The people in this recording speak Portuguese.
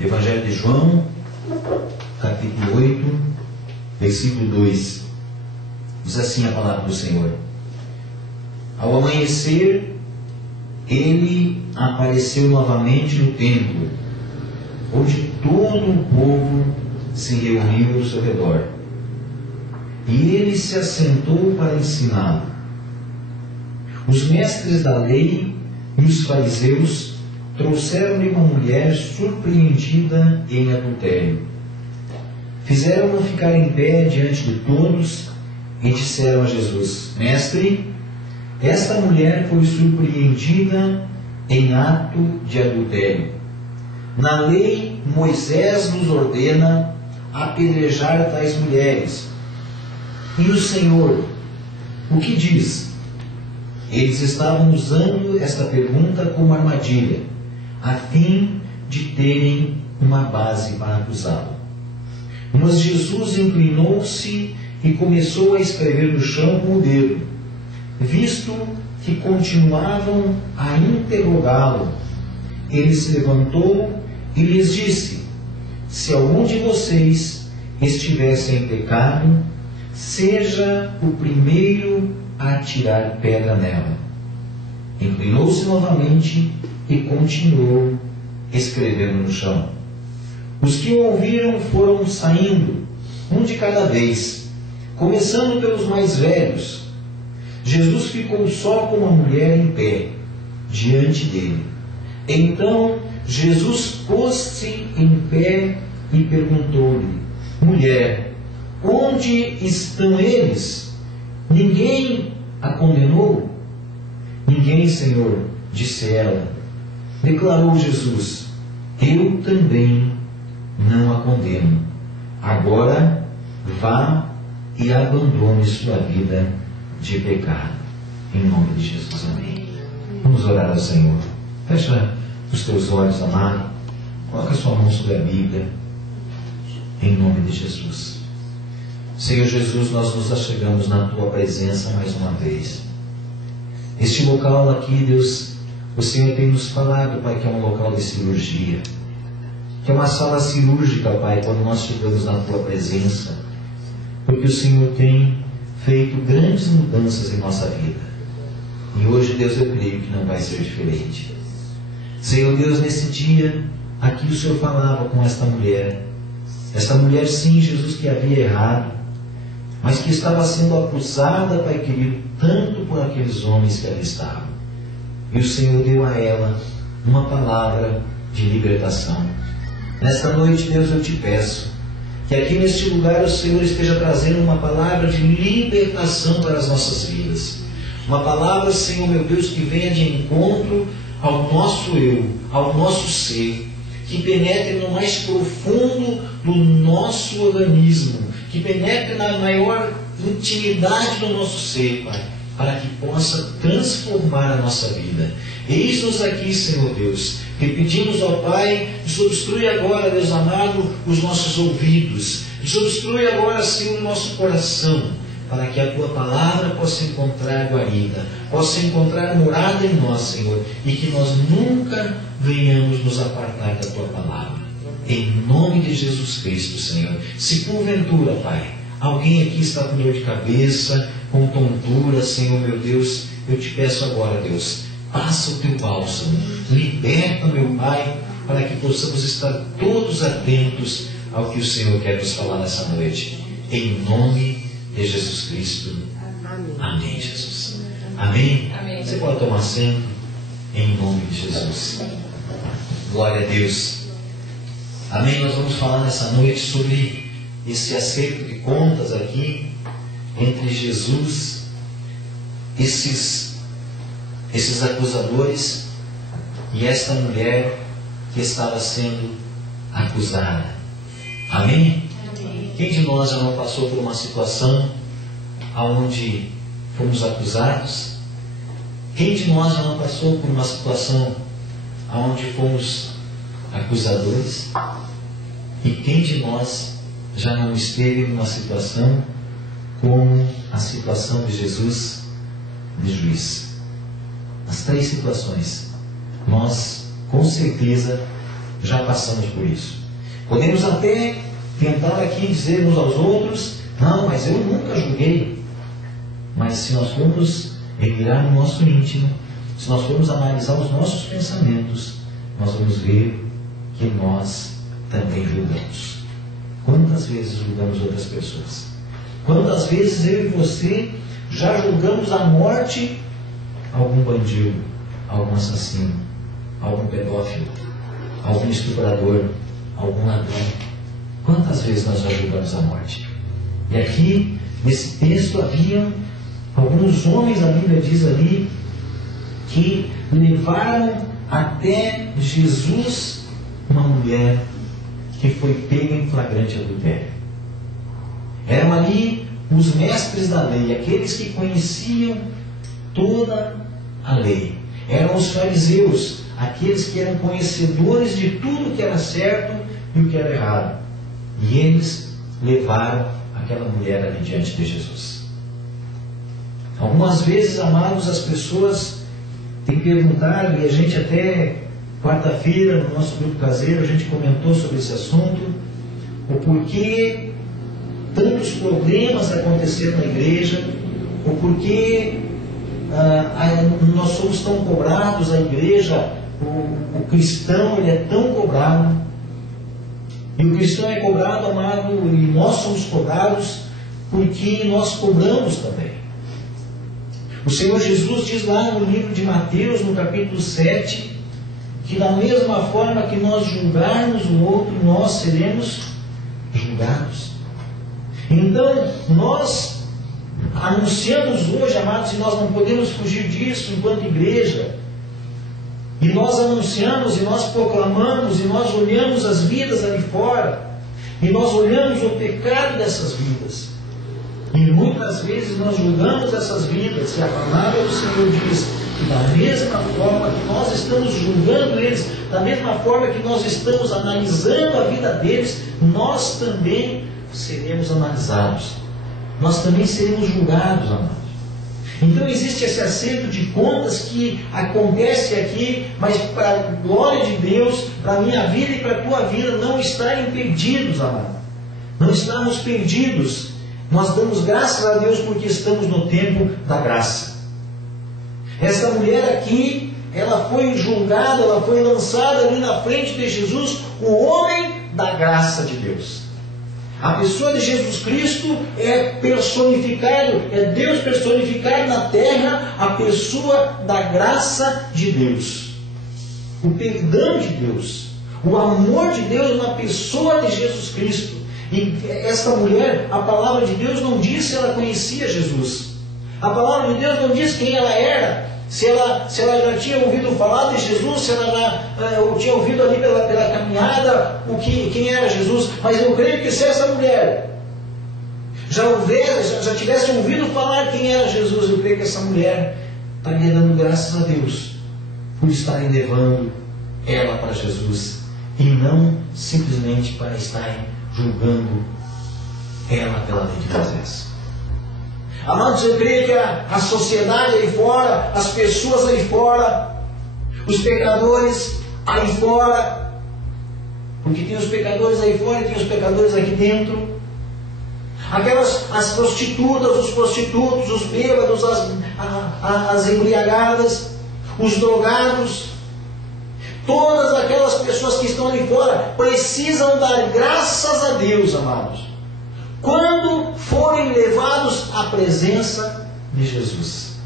Evangelho de João, capítulo 8, versículo 2. Diz assim a palavra do Senhor: Ao amanhecer, ele apareceu novamente no templo, onde todo o povo se reuniu ao seu redor. E ele se assentou para ensiná-lo. Os mestres da lei e os fariseus trouxeram-lhe uma mulher surpreendida em adultério. Fizeram-no ficar em pé diante de todos e disseram a Jesus: Mestre, esta mulher foi surpreendida em ato de adultério. Na lei, Moisés nos ordena apedrejar tais mulheres. E o Senhor, o que diz? Eles estavam usando esta pergunta como armadilha, a fim de terem uma base para acusá-lo. Mas Jesus inclinou-se e começou a escrever no chão com o dedo, visto que continuavam a interrogá-lo. Ele se levantou e lhes disse: Se algum de vocês estivesse em pecado, seja o primeiro a atirar pedra nela. Inclinou-se novamente e continuou escrevendo no chão. Os que o ouviram foram saindo, um de cada vez, começando pelos mais velhos. Jesus ficou só com a mulher em pé, diante dele. Então Jesus pôs-se em pé e perguntou-lhe: Mulher, onde estão eles? Ninguém a condenou? Ninguém, Senhor, disse ela. Declarou Jesus: Eu também não a condeno. Agora vá e abandone sua vida de pecado. Em nome de Jesus, amém. Vamos orar ao Senhor. Fecha os teus olhos, amado. Coloca a sua mão sobre a Bíblia. Em nome de Jesus. Senhor Jesus, nós nos achegamos na Tua presença mais uma vez. Este local aqui, Deus, o Senhor tem nos falado, Pai, que é um local de cirurgia, que é uma sala cirúrgica, Pai, quando nós chegamos na Tua presença, porque o Senhor tem feito grandes mudanças em nossa vida. E hoje, Deus, eu creio que não vai ser diferente. Senhor Deus, nesse dia, aqui o Senhor falava com esta mulher, sim, Jesus, que havia errado, mas que estava sendo acusada, Pai querido, tanto por aqueles homens que ali estavam. E o Senhor deu a ela uma palavra de libertação. Nesta noite, Deus, eu te peço que aqui neste lugar o Senhor esteja trazendo uma palavra de libertação para as nossas vidas. Uma palavra, Senhor meu Deus, que venha de encontro ao nosso eu, ao nosso ser, que penetre no mais profundo do nosso organismo, que penetre na maior intimidade do nosso ser, Pai, para que possa transformar a nossa vida. Eis-nos aqui, Senhor Deus, que pedimos ao Pai, desobstrui agora, Deus amado, os nossos ouvidos, desobstrui agora, Senhor, o nosso coração, para que a Tua palavra possa encontrar guarida, possa encontrar morada em nós, Senhor, e que nós nunca venhamos nos apartar da Tua palavra. Em nome de Jesus Cristo, Senhor. Se porventura, Pai, alguém aqui está com dor de cabeça, com tontura, Senhor meu Deus, eu te peço agora, Deus, passa o Teu bálsamo, liberta, meu Pai, para que possamos estar todos atentos ao que o Senhor quer nos falar nessa noite. Em nome de Jesus Cristo. Amém. Amém, Jesus. Amém? Amém. Você pode tomar assento em nome de Jesus. Glória a Deus. Amém. Nós vamos falar nessa noite sobre esse acerto de contas aqui entre Jesus, esses acusadores e esta mulher que estava sendo acusada. Amém? Amém. Quem de nós já não passou por uma situação onde fomos acusados? Quem de nós já não passou por uma situação onde fomos acusadores? E quem de nós já não esteve numa situação como a situação de Jesus de juiz? As três situações, nós com certeza já passamos por isso. Podemos até tentar aqui dizer uns aos outros: não, mas eu nunca julguei. Mas se nós formos mirar no nosso íntimo, se nós formos analisar os nossos pensamentos, nós vamos ver que nós também julgamos. Quantas vezes julgamos outras pessoas? Quantas vezes eu e você já julgamos a morte algum bandido, algum assassino, algum pedófilo, algum estuprador, algum ladrão? Quantas vezes nós já julgamos a morte? E aqui, nesse texto, havia alguns homens, a Bíblia diz ali, que levaram até Jesus uma mulher que foi pega em flagrante adultério. Eram ali os mestres da lei, aqueles que conheciam toda a lei. Eram os fariseus, aqueles que eram conhecedores de tudo que era certo e o que era errado. E eles levaram aquela mulher ali diante de Jesus. Algumas vezes, amados, as pessoas têm perguntado, e a gente até quarta-feira, no nosso grupo caseiro, a gente comentou sobre esse assunto, o porquê tantos problemas aconteceram na igreja, o porquê nós somos tão cobrados, a igreja, o cristão, ele é tão cobrado. E o cristão é cobrado, amado, e nós somos cobrados porque nós cobramos também. O Senhor Jesus diz lá no livro de Mateus, no capítulo 7, que da mesma forma que nós julgarmos o outro, nós seremos julgados. Então, nós anunciamos hoje, amados, e nós não podemos fugir disso enquanto igreja, e nós anunciamos, e nós proclamamos, e nós olhamos as vidas ali fora, e nós olhamos o pecado dessas vidas, e muitas vezes nós julgamos essas vidas, e a palavra do Senhor diz que da mesma forma que nós estamos julgando eles, da mesma forma que nós estamos analisando a vida deles, nós também seremos analisados. Nós também seremos julgados, amados. Então existe esse acerto de contas que acontece aqui, mas para a glória de Deus, para a minha vida e para a tua vida, não estarem perdidos, amado. Não estamos perdidos. Nós damos graças a Deus porque estamos no tempo da graça. Esta mulher aqui, ela foi julgada, ela foi lançada ali na frente de Jesus, o homem da graça de Deus. A pessoa de Jesus Cristo é personificado, é Deus personificado na terra, a pessoa da graça de Deus. O perdão de Deus, o amor de Deus na pessoa de Jesus Cristo. E esta mulher, a palavra de Deus não diz se ela conhecia Jesus. A palavra de Deus não diz quem ela era. Se ela já tinha ouvido falar de Jesus, se ela já tinha ouvido ali pela caminhada quem era Jesus. Mas eu creio que se essa mulher já tivesse ouvido falar quem era Jesus, eu creio que essa mulher estaria dando graças a Deus por estarem levando ela para Jesus e não simplesmente para estarem julgando ela pela lei de Moisés. Amados, eu creio que a sociedade aí fora, as pessoas aí fora, os pecadores aí fora, porque tem os pecadores aí fora e tem os pecadores aqui dentro, as prostitutas, os prostitutos, os bêbados, as embriagadas, os drogados, todas aquelas pessoas que estão ali fora precisam dar graças a Deus, amados, quando forem levados à presença de Jesus.